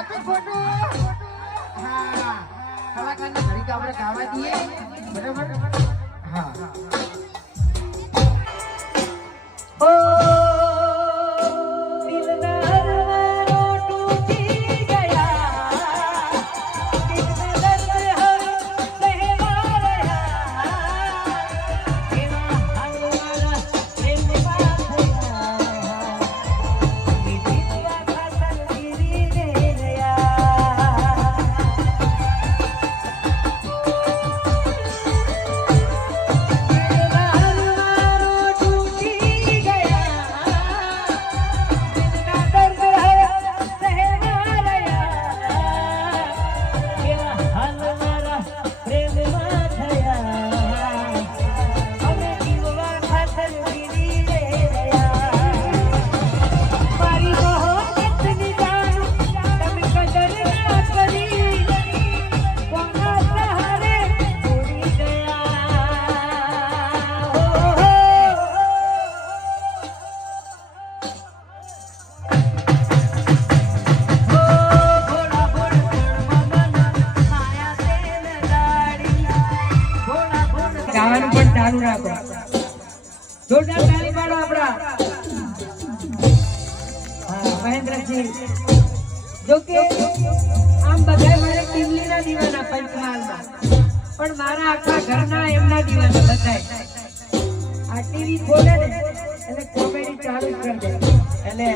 આપી ખોટું હા કલાકારને ઘડીક આપણે ગાવા દઈએ બરાબર હા ગાવાનું પણ ચાલુ રાખો જોરદાર તાળી પાડો આપડા હા મહેન્દ્રસિંહ જો કે આમ બધા મારે ટીમલીના દીવાના પંચમહાલમાં પણ મારા આખા ઘરના એમના દીવાના બધાય આ ટીવી ખોલે ને એટલે કોમેડી ચાલુ કરી દે એટલે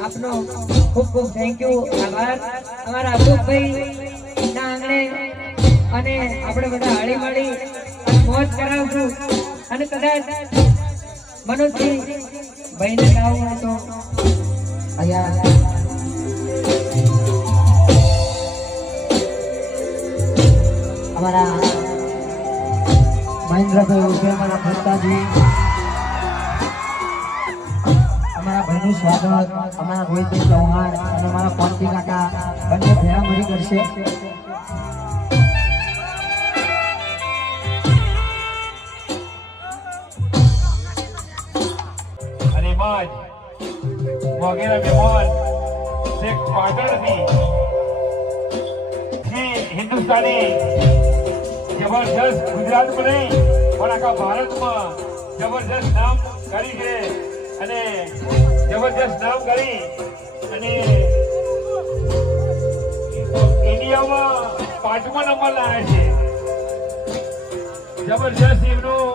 આપનો ખૂબ ખૂબ થેન્ક યુ આભાર અમારા અબુભાઈ ના આંગણે અને આપણે બધા હળી મળી મોજ કરાવશું અને કદાચ મનોજજી ભાઈને ગાવું હોય તો અહીંયા અમારા મહેન્દ્રભાઈ ઉર્ફે અમારા ભક્તાજી અમારા ભાઈનું સ્વાગત અમારા રોહિતભાઈ ચૌહાણ અને અમારા કોંતી કાકા બંને ભેળા મળી કરશે વગેરે મહેમાન શેખ પાટણથી જે હિન્દુસ્તાની જબરજસ્ત ગુજરાતમાં નહીં પણ આખા ભારતમાં જબરજસ્ત નામ કરી છે અને જબરજસ્ત નામ કરી અને ઇન્ડિયામાં 5મા નંબર લાવ્યા છે જબરજસ્ત એમનું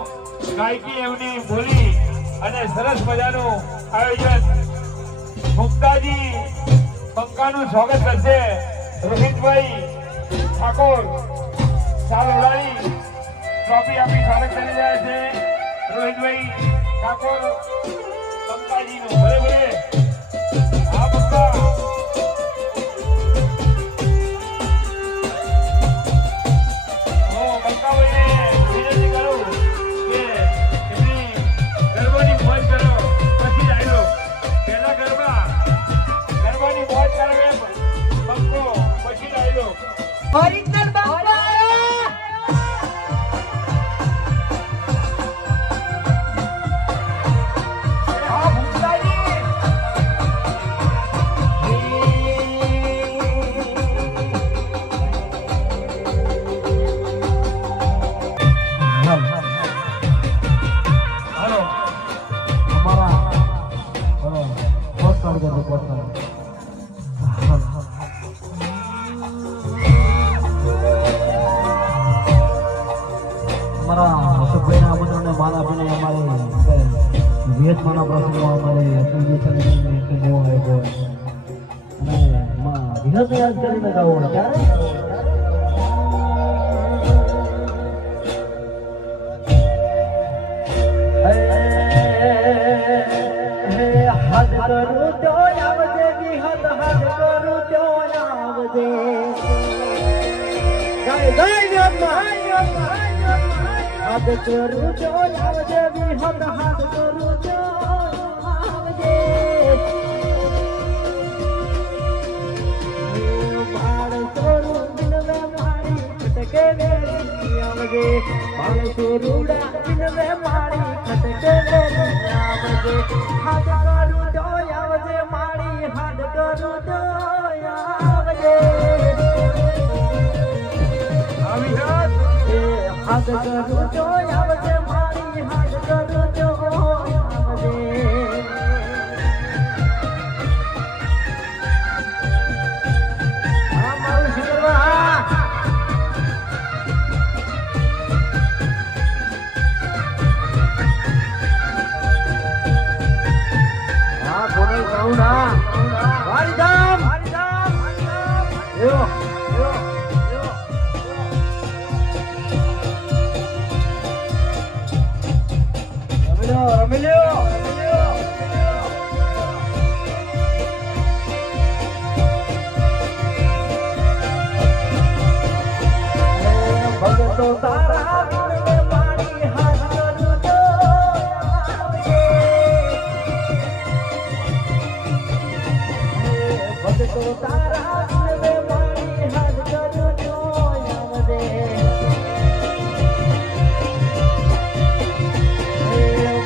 ગાયકી એમની બોલી અને સરસ મજાનું આયોજન મુક્તાજી પંકાનું સ્વાગત કરશે રોહિતભાઈ ઠાકોર સાલ ઉડાડી ટ્રોફી આપી સ્વાગત કરી રહ્યા છે રોહિતભાઈ ઠાકોર પંકાજીનું ભલે ભલે આ પંકા હું પંકાભાઈને વિનંતી કરું કે એમની ગરબાની મોજ કરો પછી આવેલો પહેલા ગરબાની મોજ કરે પંકો પછી આવેલો ઓરિજિનલ બાપા વિયતમાના પ્રસંગમાં અમારે વિહત યાદ કરીને ગાવો ક્યારે હદ કરું તો આવજે વિહત હદ કરું તો આવજે હદ કરું તો આવજે વિહત હદ કરું તો આવજે બાળ સોરું દિનવે મારી ખટકે વેરી આવજે બાળ સોરુડા દિનવે મારી ખટકે વેરી આવજે હદ કરું તો આવજે મારી હદ કરું તો હાથ કરું જો આવજે મારી હાથ કરું જો આવજે હા મારું શિરવા હા કોને કહું ના વારીધામ એવો રમેલ્યો ભગતો તારા વિનવે મારી હાથ કરું જો આવજે ભગતો તારા વિનવે મારી હાથ કરું જો આવજે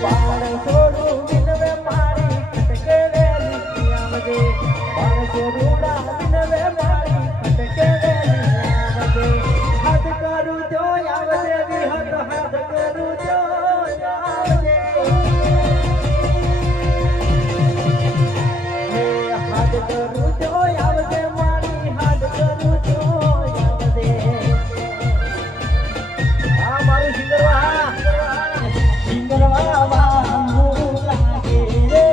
બાળ છોડું વિનવે મારી ખટકે વેલી આવજે બાળ છોડુડા વિનવે મારી ખટકે વેલી આવજે હાથ કરું જો આવજે વિહત હાથ કરું જો આવજે હાથ કરું જો આવજે મારી હાથ કરું જો આવજે હા મારું સિંગરવા સિંગરવા વાંગું લાગે રે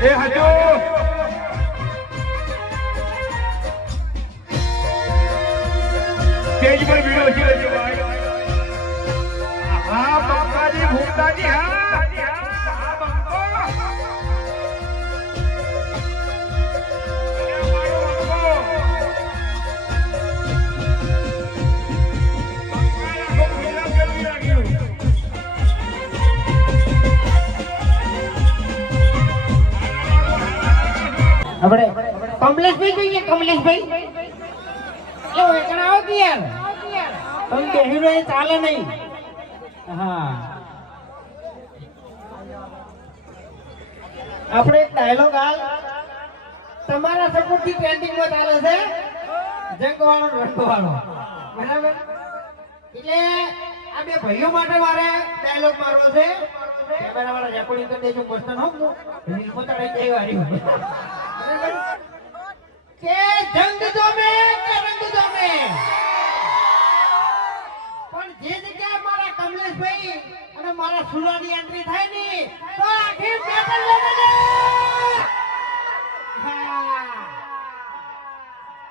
એ હજુ સ્ટેજ પર ભીડો છે હજુ ભાઈ હા બાપાજી ભૂમતાજી હા હા બંકો આપણે કમલેશભાઈ જોઈએ કમલેશભાઈ એવો એકણ આવો કે યાર તમે બેહી રહે ચાલે નહીં હા આપણે એક ડાયલોગ હાલ તમારા સપોર્ટ થી ટ્રેન્ડિંગ માં ચાલે છે જંગવાળો રંગવાળો બરાબર એટલે આ બે ભાઈઓ માટે મારે ડાયલોગ મારવો છે કેમેરા વાળા રેકોર્ડિંગ કરી દેજો મસ્ત નો રીલ પોતાડી જઈ વાળી કે જંગ જોમે કે રંગ જોમે પણ જે જગ્યાએ મારા કમલેશભાઈ અને મારા સુરાની એન્ટ્રી થાય ને તો આખી પેટર્ન લેને દે હા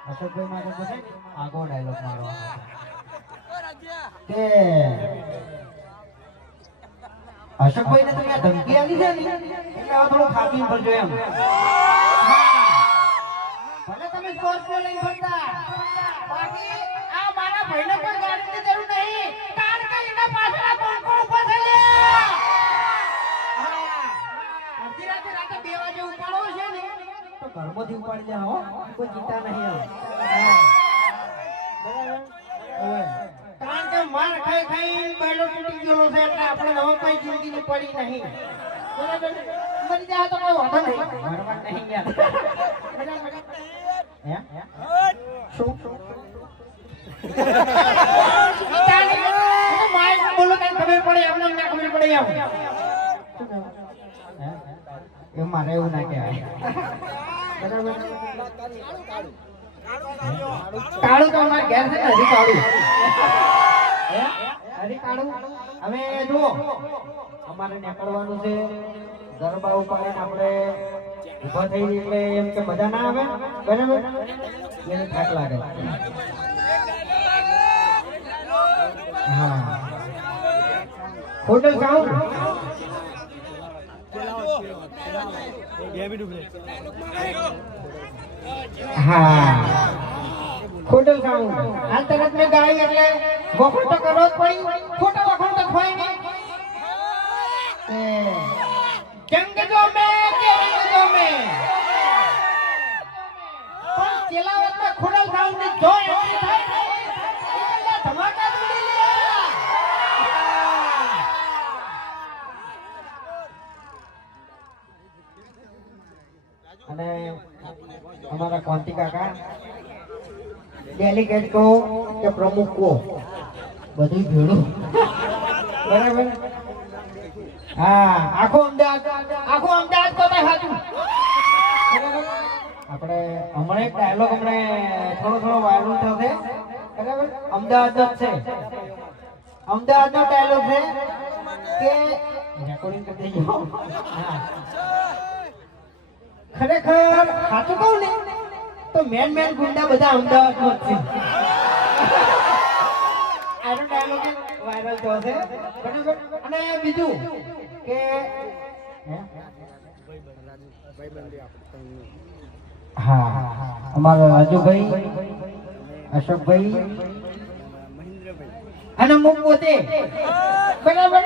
અશોકભાઈ માટે પછી આગો ડાયલોગ મારવાનો કે અશોકભાઈ ને તમે આ ધમકી આપી છે ને એટલે હવે થોડું ખાતી ભરજો એમ તમે સ્કોર્પિયો લઈને ફરતા. બાકી આ મારા ભાઈને કોઈ ગાડીની જરૂર નહીં. કારણ કે એના પાછળ કોણ ઊભા છે લે. અડધી રાતે 2 વાગે ઉપાડવો છે ને તો ઘરમાંથી ઉપાડી જા હો. કોઈ ચિંતા નહીં આવે. કારણ કે માર ખાઈ ખાઈ બેડો તૂટી ગયો છે એટલે આપણે નવો કઈ જિંદગીની પડી નહીં. બરાબર મરી જાય તો કોઈ વાંધો નહીં. મરવા નહીં યાર. શું માય બોલો કઈ ખબર પડે એમને ના ખબર પડે એમ. એ મારે એવું ના કહેવાય. બરાબર કાળું તો અમારે ઘેર છે ને હરી કાળું. હરી કાળું હવે જુઓ અમારે નીકળવાનું છે. ગરબા ઉપાડીને આપણે ઊભા થઈ એટલે એમ કે મજા ના આવે. બરાબર એને થાક લાગે. હા હોટલ સાઉન્ડ હા હોટલ સાઉન્ડ હાલ તરત મેં ગાય એટલે વખોટ તો કરવો જ પડી. ખોટો વખોટ તો થાય નહીં. જંગ જો મેં કે રંગ જો મેં પણ ચેલાવતમાં ખોડલ સાઉન્ડ ની જો એન્ટ્રી થાય ને એટલે ધમાકા તૂટી લે. અને हमारा क्रांति काका डेलीगेट को के प्रमुख को બધું ભેળું. બરાબર હા આખો અમદાવાદ તો ભાઈ હાચું. આપણે હમણાં એક ડાયલોગ થોડો વાયરલ થશે. બરાબર અમદાવાદ જ છે. અમદાવાદ નો ડાયલોગ છે કે રેકોર્ડિંગ કરી દેજો. હા ખરેખર સાચું કહું ને તો મેન ગુંડા બધા અમદાવાદનો જ છે. આનો ડાયલોગ વાયરલ થયો છે. બરાબર અને બીજું કે હા અમારા રાજુભાઈ અશોકભાઈ અને હું પોતે. બરાબર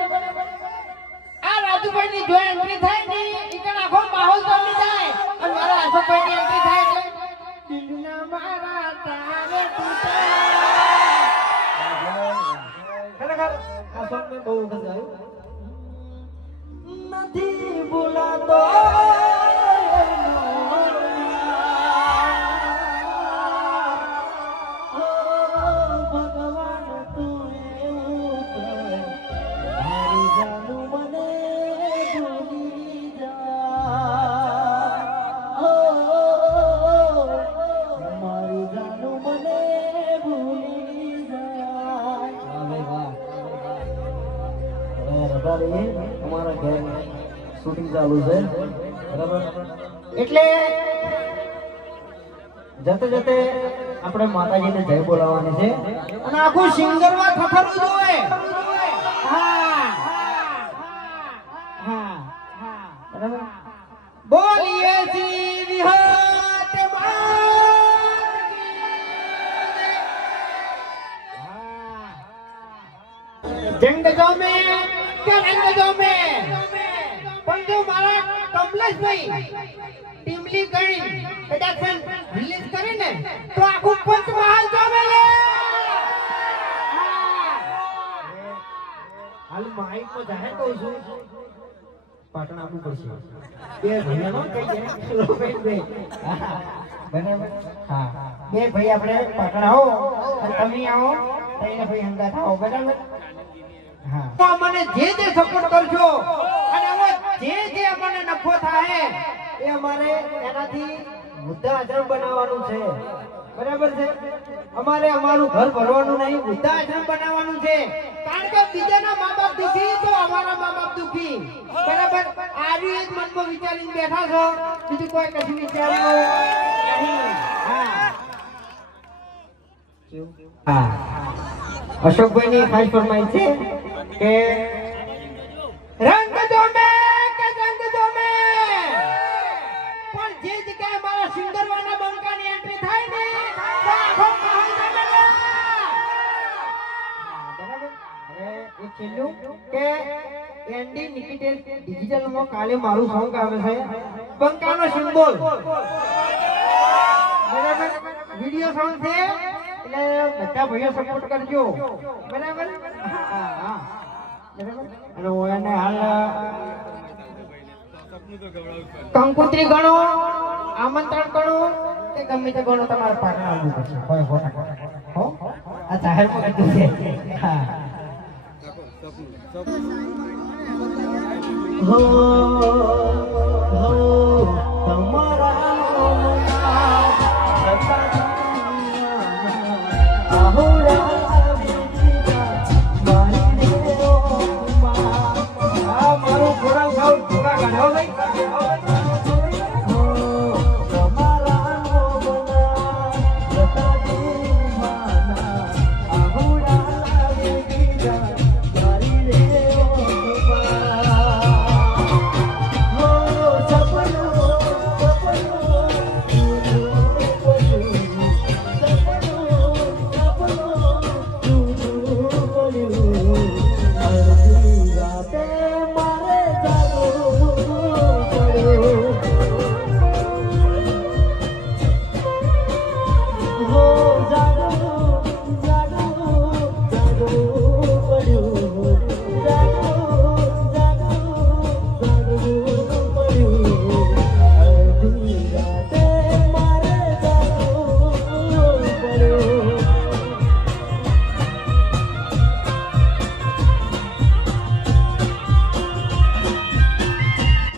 આ રાજુભાઈ ની જો એન્ટ્રી થાય ને ઈકણ આખો માહોલ બની જાય. અને મારા અશોકભાઈ ની એન્ટ્રી થાય એટલે દિલના મારા તારે તૂટે. ખરેખર આ સોંગ મેં બહુ વખત ગાયું. નથી ભૂલાતો ભગવાન તું એવું કર મારી જાનું મને ભૂલી જા. મારી જાનું મને ભૂલી જા. અમારા ઘર શૂટિંગ ચાલુ છે. બરાબર એટલે જતે જતે આપણે માતાજીને જય બોલાવવાની છે અને આખું સિંગરમાં થથરવું જોઈએ. હા હા બરાબર બોલીએ શ્રી વિહત જંગ જો મે કે રંગ જો મે પણ જો મારા કમલેશભાઈ ટીમલી ગણી કદાચ રિલીઝ કરે ને તો આખું પંચમહાલ જોવે લે. હાલ માઈક માં જાહેર કહું છું પાટણ આપવું પડશે. બે ભાઈઓ કઈ જાય બરાબર હા બે ભાઈ આપણે પાટણ આવો અને તમે આવો તઈને ભાઈ હંગાત આવો. બરાબર હા મને જે સપોર્ટ કરજો અને હવે જે મને નફો થાય એ અમારે એનાથી વૃદ્ધા આશ્રમ બનાવવાનું છે. બરાબર છે અમારે અમારું ઘર ભરવાનું નહીં વૃદ્ધા આશ્રમ બનાવવાનું છે. કારણ કે બીજાના મા બાપ દુખી તો અમારા મા બાપ દુખી. બરાબર આરી એક મનમાં વિચારીને બેઠા છો બીજું કોઈ કશું વિચાર્યું નહીં. હા અશોકભાઈ ની ખાસ ફરમાઈશ છે કે રંગ દો મે કે રંગ દો મે પણ જે જગ્યાએ મારા સિંગરવાના બંકાની એન્ટ્રી થાય ડિજિટલમાં કાલે મારું સોંગ આવે છે બંકાનો સિમ્બોલ બરાબર વિડિયો સોંગ છે એટલે બધા ભાઈઓ સપોર્ટ કરજો બરાબર હા હા બરાબર અને હું એને હાલ કંકોત્રી ગણો આમંત્રણ ગણો કે ગમે તે ગણો તમારે પાટણ આવવું પડશે કોઈ ખોટા હો આ જાહેરમાં કીધું છે હા હો હો તમારા આહુરા મારી દેવો આ મારું